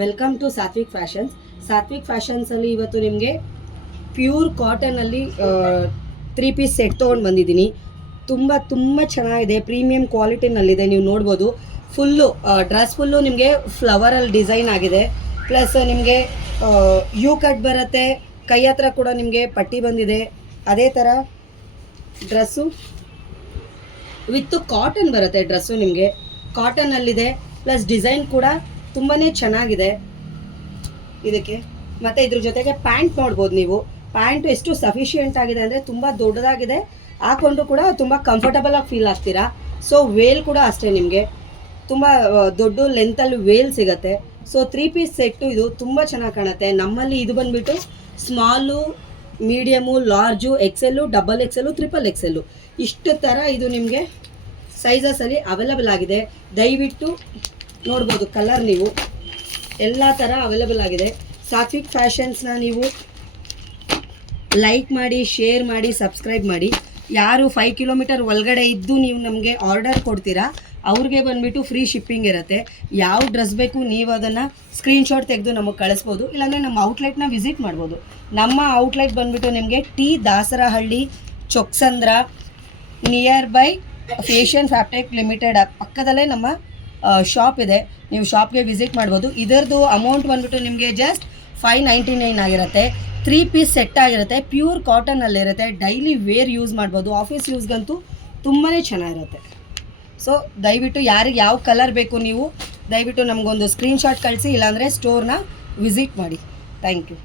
Welcome to Satvik fashions. Satvik ಫ್ಯಾಷನ್ಸಲ್ಲಿ ಇವತ್ತು ನಿಮಗೆ ಪ್ಯೂರ್ ಕಾಟನಲ್ಲಿ 3 ಪೀಸ್ ಸೆಟ್ ತೊಗೊಂಡು ಬಂದಿದ್ದೀನಿ. ತುಂಬ ಚೆನ್ನಾಗಿದೆ, ಪ್ರೀಮಿಯಂ ಕ್ವಾಲಿಟಿನಲ್ಲಿದೆ. ನೀವು ನೋಡ್ಬೋದು, ಫುಲ್ಲು ಡ್ರೆಸ್ ಫುಲ್ಲು ನಿಮಗೆ ಫ್ಲವರಲ್ಲಿ ಡಿಸೈನ್ ಆಗಿದೆ. ಪ್ಲಸ್ ನಿಮಗೆ ಯು ಕಟ್ ಬರುತ್ತೆ, ಕೈ ಹತ್ರ ಕೂಡ ನಿಮಗೆ ಪಟ್ಟಿ ಬಂದಿದೆ. ಅದೇ ಥರ ಡ್ರೆಸ್ಸು ವಿತ್ತು ಕಾಟನ್ ಬರುತ್ತೆ. ಡ್ರೆಸ್ಸು ನಿಮಗೆ ಕಾಟನಲ್ಲಿದೆ, ಪ್ಲಸ್ ಡಿಸೈನ್ ಕೂಡ ತುಂಬಾ ಚೆನ್ನಾಗಿದೆ ಇದಕ್ಕೆ. ಮತ್ತು ಇದ್ರ ಜೊತೆಗೆ ಪ್ಯಾಂಟ್ ನೋಡ್ಬೋದು ನೀವು. ಪ್ಯಾಂಟು ಎಷ್ಟು ಸಫಿಷಿಯೆಂಟ್ ಆಗಿದೆ ಅಂದರೆ ತುಂಬ ದೊಡ್ಡದಾಗಿದೆ, ಹಾಕ್ಕೊಂಡು ಕೂಡ ತುಂಬ ಕಂಫರ್ಟಬಲಾಗಿ ಫೀಲ್ ಆಗ್ತೀರಾ. ಸೊ ವೇಲ್ ಕೂಡ ಅಷ್ಟೇ, ನಿಮಗೆ ತುಂಬ ದೊಡ್ಡ ಲೆಂತಲ್ಲಿ ವೇಲ್ ಸಿಗುತ್ತೆ. ಸೊ 3 ಪೀಸ್ ಸೆಟ್ಟು ಇದು ತುಂಬ ಚೆನ್ನಾಗಿ ಕಾಣುತ್ತೆ. ನಮ್ಮಲ್ಲಿ ಇದು ಬಂದುಬಿಟ್ಟು small, medium, large, XL, XXL, XXL ಇಷ್ಟು ಥರ ಇದು ನಿಮಗೆ ಸೈಜಸಲ್ಲಿ ಅವೈಲಬಲ್ ಆಗಿದೆ. ದಯವಿಟ್ಟು ನೋಡ್ಬೋದು, ಕಲರ್ ನೀವು ಎಲ್ಲ ಥರ ಅವೈಲಬಲ್ ಆಗಿದೆ. ಸಾತ್ವಿಕ್ ಫ್ಯಾಷನ್ಸ್ನ ನೀವು ಲೈಕ್ ಮಾಡಿ, ಶೇರ್ ಮಾಡಿ, ಸಬ್ಸ್ಕ್ರೈಬ್ ಮಾಡಿ. ಯಾರು 5 ಕಿಲೋಮೀಟರ್ ಒಳಗಡೆ ಇದ್ದು ನೀವು ನಮಗೆ ಆರ್ಡರ್ ಕೊಡ್ತೀರಾ ಅವ್ರಿಗೆ ಬಂದುಬಿಟ್ಟು ಫ್ರೀ ಶಿಪ್ಪಿಂಗ್ ಇರುತ್ತೆ. ಯಾವ ಡ್ರೆಸ್ ಬೇಕು ನೀವು ಅದನ್ನು ಸ್ಕ್ರೀನ್ಶಾಟ್ ತೆಗೆದು ನಮಗೆ ಕಳಿಸ್ಬೋದು, ಇಲ್ಲಾಂದರೆ ನಮ್ಮ ಔಟ್ಲೆಟ್ನ ವಿಸಿಟ್ ಮಾಡ್ಬೋದು. ನಮ್ಮ ಔಟ್ಲೆಟ್ ಬಂದುಬಿಟ್ಟು ನಿಮಗೆ T Dasarahalli, Chokkasandra, near by fashion fabric limited ಪಕ್ಕದಲ್ಲೇ ನಮ್ಮ ಶಾಪ್ ಇದೆ. ನೀವು ಶಾಪ್ಗೆ ವಿಸಿಟ್ ಮಾಡ್ಬೋದು. ಇದರದ್ದು ಅಮೌಂಟ್ ಬಂದುಬಿಟ್ಟು ನಿಮಗೆ ಜಸ್ಟ್ 599 ಆಗಿರುತ್ತೆ. 3 ಪೀಸ್ ಸೆಟ್ ಆಗಿರುತ್ತೆ, ಪ್ಯೂರ್ ಕಾಟನಲ್ಲಿರುತ್ತೆ. ಡೈಲಿ ವೇರ್ ಯೂಸ್ ಮಾಡ್ಬೋದು, ಆಫೀಸ್ ಯೂಸ್ಗಂತೂ ತುಂಬಾ ಚೆನ್ನಾಗಿರುತ್ತೆ. ಸೊ ದಯವಿಟ್ಟು ಯಾರಿಗೆ ಯಾವ ಕಲರ್ ಬೇಕು ನೀವು ದಯವಿಟ್ಟು ನಮಗೊಂದು ಸ್ಕ್ರೀನ್ಶಾಟ್ ಕಳಿಸಿ, ಇಲ್ಲಾಂದರೆ ಸ್ಟೋರ್ನ ವಿಸಿಟ್ ಮಾಡಿ. Thank you.